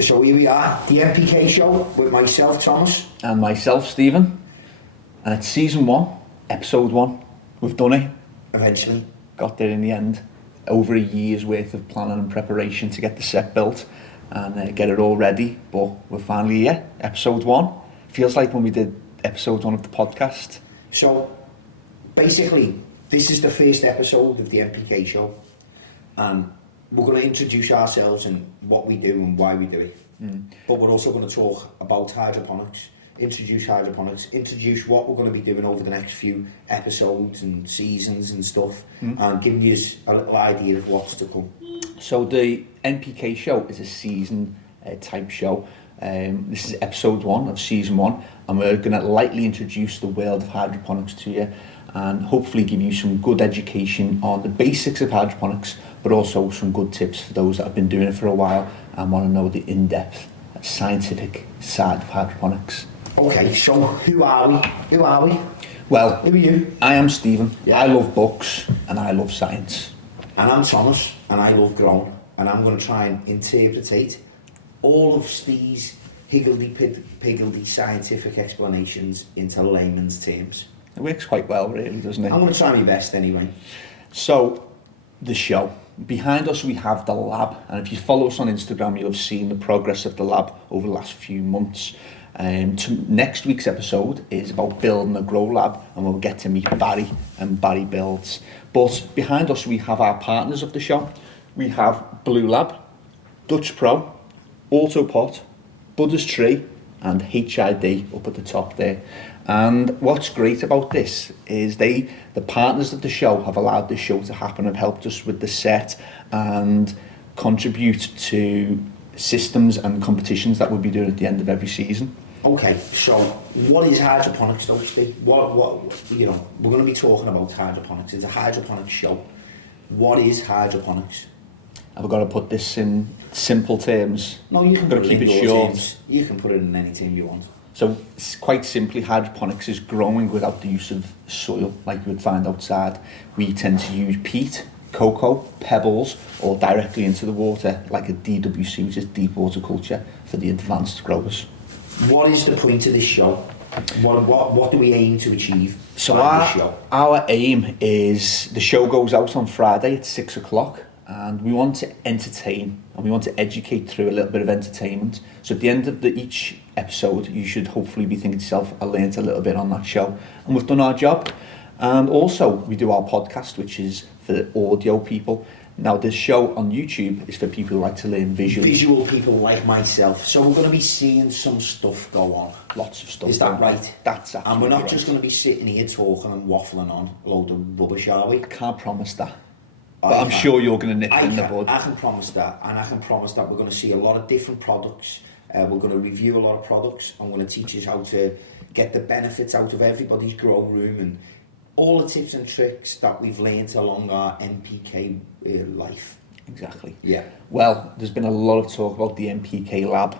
So here we are, the NPK Show with myself, Thomas. And myself, Stephen. And it's season 1, episode 1. We've done it. Eventually. Got there in the end. Over a year's worth of planning and preparation to get the set built and get it all ready. But we're finally here, episode 1. Feels like when we did episode 1 of the podcast. So, basically, this is the first episode of the NPK Show. And we're going to introduce ourselves and what we do and why we do it. But we're also going to talk about hydroponics, introduce what we're going to be doing over the next few episodes and seasons and stuff, and giving you a little idea of what's to come. So the NPK Show is a season type show. This is episode 1 of season 1, and we're going to lightly introduce the world of hydroponics to you and hopefully give you some good education on the basics of hydroponics, but also some good tips for those that have been doing it for a while and want to know the in-depth scientific side of hydroponics. Okay, so who are we? Well, who are you? I am Stephen. Yeah. I love books and I love science. And I'm Thomas, and I love growing, and I'm going to try and interpretate all of these higgledy-piggledy scientific explanations into layman's terms. It works quite well, really, doesn't it? I'm going to try my best anyway. So, the show. Behind us we have the lab, and if you follow us on Instagram you'll have seen the progress of the lab over the last few months. Next week's episode is about building a grow lab, and we'll get to meet Barry and Barry Builds. But behind us we have our partners of the show. We have Blue Lab, Dutch Pro, Autopot, Buddha's Tree and HID up at the top there. And what's great about this is the partners of the show have allowed this show to happen and helped us with the set and contribute to systems and competitions that we'll be doing at the end of every season. Okay, so what is hydroponics though, Steve? What we're going to be talking about hydroponics. It's a hydroponics show. What is hydroponics? I've got to put this in simple terms. No, you can got put to it keep in it your short. terms. You can put it in any term you want. So quite simply, hydroponics is growing without the use of soil like you would find outside. We tend to use peat, cocoa, pebbles, or directly into the water like a DWC, which is deep water culture, for the advanced growers. What is the point of this show? What do we aim to achieve? So this show? our aim is the show goes out on Friday at 6 o'clock. And we want to entertain and we want to educate through a little bit of entertainment. So at the end of each episode, you should hopefully be thinking to yourself, I learned a little bit on that show and we've done our job. And also we do our podcast, which is for the audio people. Now this show on YouTube is for people who like to learn visually. Visual people like myself. So we're going to be seeing some stuff go on. Lots of stuff. Is that right? That's absolutely And we're not right. just going to be sitting here talking and waffling on a load of rubbish, are we? I can't promise that. But I'm sure you're going to nip it in the bud. I can promise that, and I can promise that we're going to see a lot of different products. We're going to review a lot of products. I'm going to teach us how to get the benefits out of everybody's grow room and all the tips and tricks that we've learned along our NPK life. Exactly. Yeah. Well, there's been a lot of talk about the NPK lab.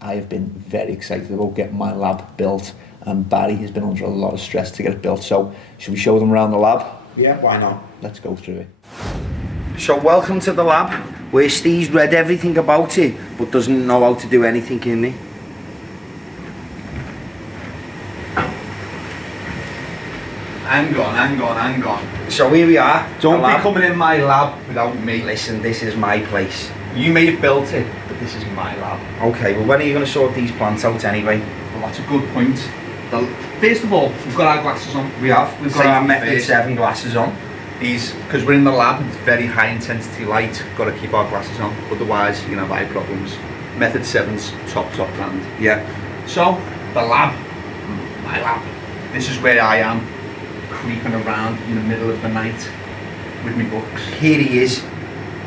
I have been very excited about getting my lab built, and Barry has been under a lot of stress to get it built. So, should we show them around the lab? Yeah, why not? Let's go through it. So welcome to the lab, where Steve's read everything about it, but doesn't know how to do anything in it. Hang on. So here we are. Don't be coming in my lab without me. Listen, this is my place. You may have built it, but this is my lab. Okay, well when are you going to sort these plants out anyway? Well, that's a good point. First of all, we've got our glasses on. We've got our Method 7 glasses on. These, because we're in the lab, it's very high intensity light, got to keep our glasses on, otherwise you're going to have eye problems. Method 7's top brand. Yeah. So, the lab, my lab, this is where I am, creeping around in the middle of the night with my books. Here he is,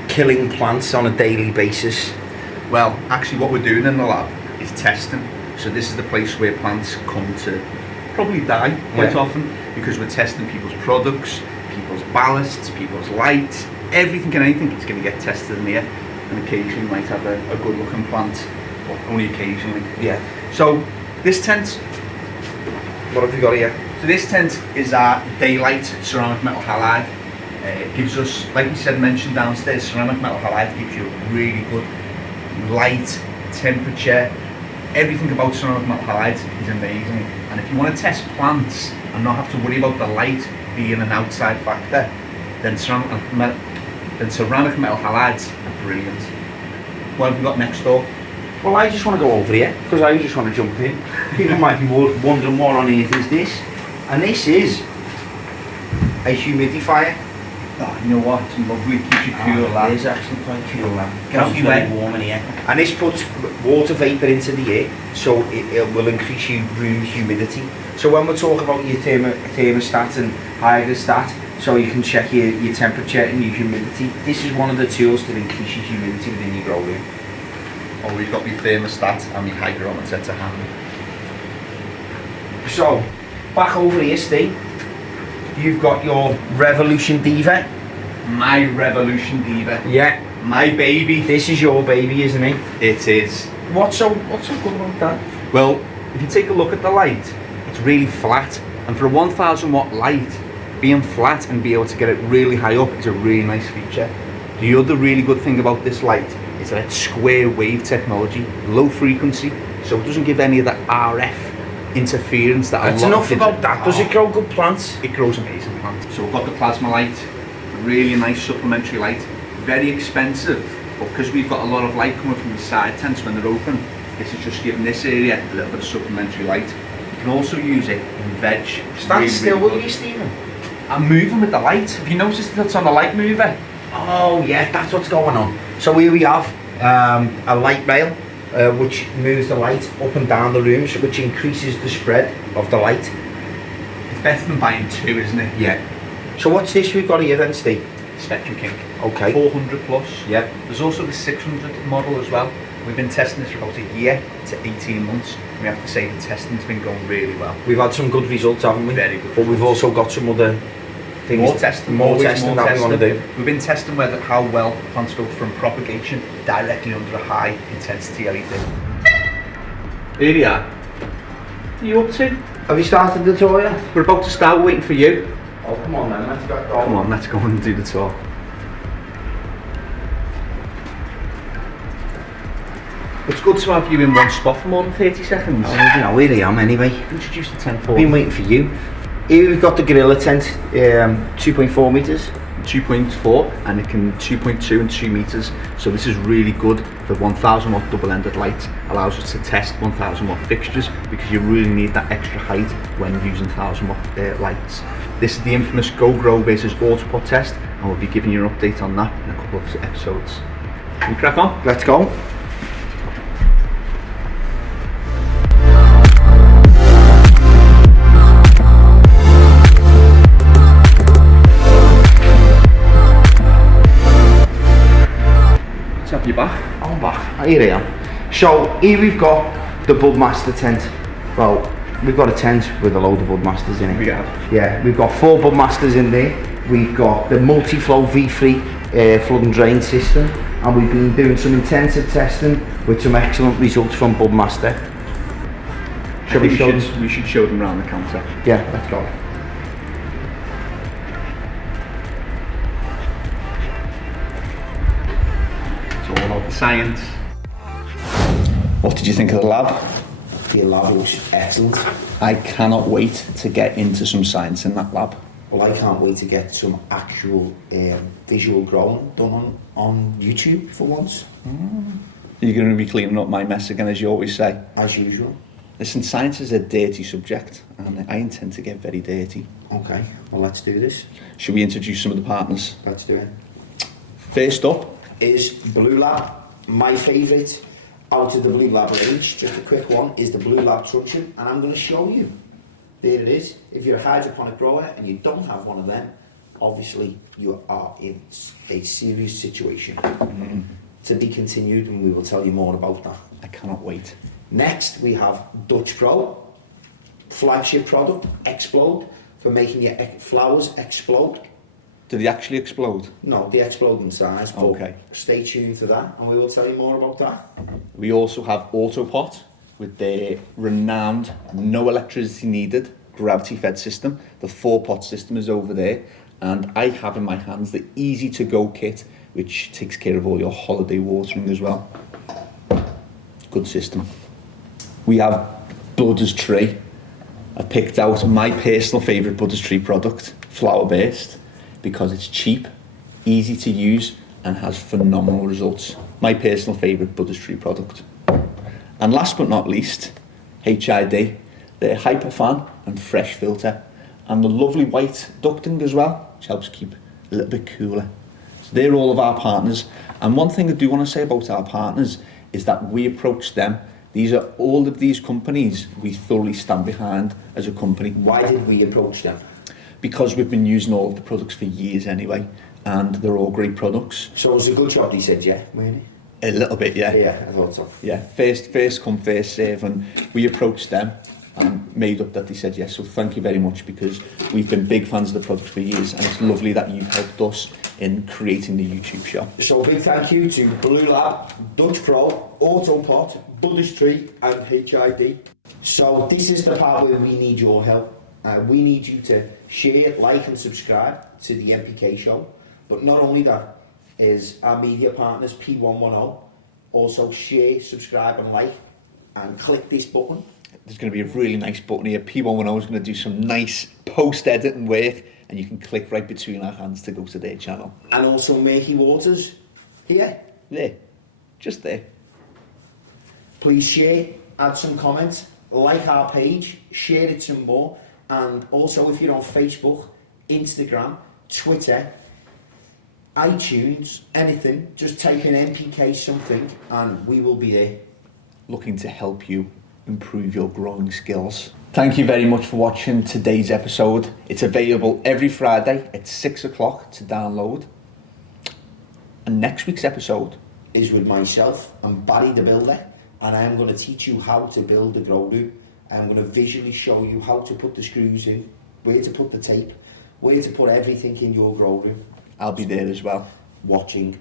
killing plants on a daily basis. Well, actually what we're doing in the lab is testing. So this is the place where plants come to probably die quite often, because we're testing people's products, people's ballasts, people's lights, everything and anything is going to get tested in here, and occasionally we might have a good looking plant, but only occasionally. Yeah. So this tent, what have we got here? So this tent is our daylight ceramic metal halide. It gives us, like we said, mentioned downstairs, ceramic metal halide gives you really good light, temperature, everything about ceramic metal halides is amazing. And if you want to test plants and not have to worry about the light being an outside factor, then ceramic metal halides are brilliant. What have we got next door? Well, I just want to go over here because I just want to jump in. People might be wondering what on earth is this, and this is a humidifier. Oh, you know what? It's lovely. Keeps you cool. It is actually quite cool. Gets It's you very wet. warm in here, and this puts water vapour into the air, so it will increase your room humidity. So when we talk about your thermostat and hygrostat, so you can check your temperature and your humidity, this is one of the tools to increase your humidity within your grow room. Oh, we've got my thermostat and my hygrometer to hand. So, back over here, Steve, you've got your Revolution Diva. My Revolution Diva. Yeah. My baby. This is your baby, isn't it? It is. What's so good about that? Well, if you take a look at the light, it's really flat. And for a 1000 watt light, being flat and be able to get it really high up is a really nice feature. The other really good thing about this light is that it's square wave technology, low frequency, so it doesn't give any of that RF interference that That's enough about that. Does it grow good plants? It grows amazing plants. So we've got the plasma light, a really nice supplementary light, very expensive, but because we've got a lot of light coming from the side tents when they're open, this is just giving this area a little bit of supplementary light. You can also use it in veg. Stand still, will you, Stephen? I'm moving with the light. Have you noticed that's on the light mover? Oh yeah, that's what's going on. So here we have a light rail which moves the light up and down the rooms, which increases the spread of the light. It's better than buying two, isn't it? Yeah. So what's this we've got here then, Steve? Spectrum King. Okay. 400 plus. Yep. There's also the 600 model as well. We've been testing this for about a year to 18 months. We have to say the testing's been going really well. We've had some good results, haven't we? Very good. But we've also got some other things. More testing, more always testing more that testing. we want to do. We've been testing whether how well plants go from propagation directly under a high intensity LED. Here you are. What are you up to? Have you started the tour yet? We're about to start, waiting for you. Oh, come on then, let's go. Come on, let's go and do the tour. It's good to have you in one spot for more than 30 seconds. Oh, you know, here I am anyway. Introduce the tent I've for been waiting for you. Here we've got the gorilla tent, 2.4 metres. 2.4 and it can 2.2 and 2 meters, so this is really good for 1000 watt double-ended lights. Allows us to test 1000 watt fixtures because you really need that extra height when using 1000 watt lights. This is the infamous Go Grow versus Autopot test, and we'll be giving you an update on that in a couple of episodes. Can we crack on? Let's go. Let's have you back. I'm back. Here I am. So here we've got the Budmaster tent. Well, we've got a tent with a load of Budmasters in it. We have. Yeah, we've got 4 Budmasters in there. We've got the multi-flow V3 flood and drain system, and we've been doing some intensive testing with some excellent results from Budmaster. Shall we show them? We should show them around the counter. Yeah, let's go. It's all about the science. What did you think of the lab? The lab looks excellent. I cannot wait to get into some science in that lab. Well, I can't wait to get some actual visual growing done on YouTube for once, You're going to be cleaning up my mess again, as you always say. as usual. Listen, science is a dirty subject, and I intend to get very dirty. Okay, well, let's do this. Should we introduce some of the partners? Let's do it. First up, Is Blue Lab. My favourite out of the Blue Lab range, just a quick one, is the Blue Lab truncheon, and I'm going to show you. There it is. If you're a hydroponic grower and you don't have one of them, obviously you are in a serious situation. To be continued, and we will tell you more about that. I cannot wait. Next, we have Dutch Pro, flagship product, Explode, for making your flowers explode. Do they actually explode? No, they explode in size, but Okay. stay tuned for that, and we will tell you more about that. We also have Autopot with their renowned, no electricity needed, gravity-fed system. The 4-pot system is over there, and I have in my hands the easy-to-go kit, which takes care of all your holiday watering as well. good system. We have Buddha's Tree. I picked out my personal favourite Buddha's Tree product, flower-based, because it's cheap, easy to use, and has phenomenal results. My personal favourite Buddha's Tree product. And last but not least, HID, the Hyperfan and Fresh Filter, and the lovely white ducting as well, which helps keep a little bit cooler. So they're all of our partners. And one thing I do want to say about our partners is that we approach them. These are all of these companies we thoroughly stand behind as a company. Why did we approach them? Because we've been using all of the products for years anyway, and they're all great products. So it was a good job they said yeah, weren't A little bit, yeah. it? Yeah, I thought so. Yeah, first come, first serve, and we approached them and made up that they said yes. So thank you very much, because we've been big fans of the product for years, and it's lovely that you've helped us in creating the YouTube show. So big thank you to Blue Lab, Dutch Pro, Autopot, Buddha's Tree and HID. So this is the part where we need your help. We need you to share, like and subscribe to the NPK Show. But not only that, is our media partners P110. Also share, subscribe and like, and click this button. There's going to be a really nice button here. P110 is going to do some nice post-editing work, and you can click right between our hands to go to their channel. And also Murky Waters here. There, just there. Please share, add some comments, like our page, share it some more, and also if you're on Facebook, Instagram, Twitter, iTunes, anything, just type in NPK something and we will be there. Looking to help you improve your growing skills. Thank you very much for watching today's episode. It's available every Friday at 6 o'clock to download. And next week's episode is with myself and Barry the Builder, and I am going to teach you how to build a grow room. I'm going to visually show you how to put the screws in, where to put the tape, where to put everything in your grow room. I'll be there as well. Watching,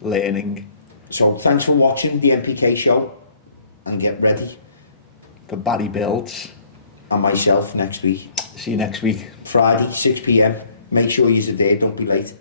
learning. So thanks for watching the NPK Show, and get ready for Barry Builds and myself next week. See you next week. Friday, 6 p.m. Make sure you're there, don't be late.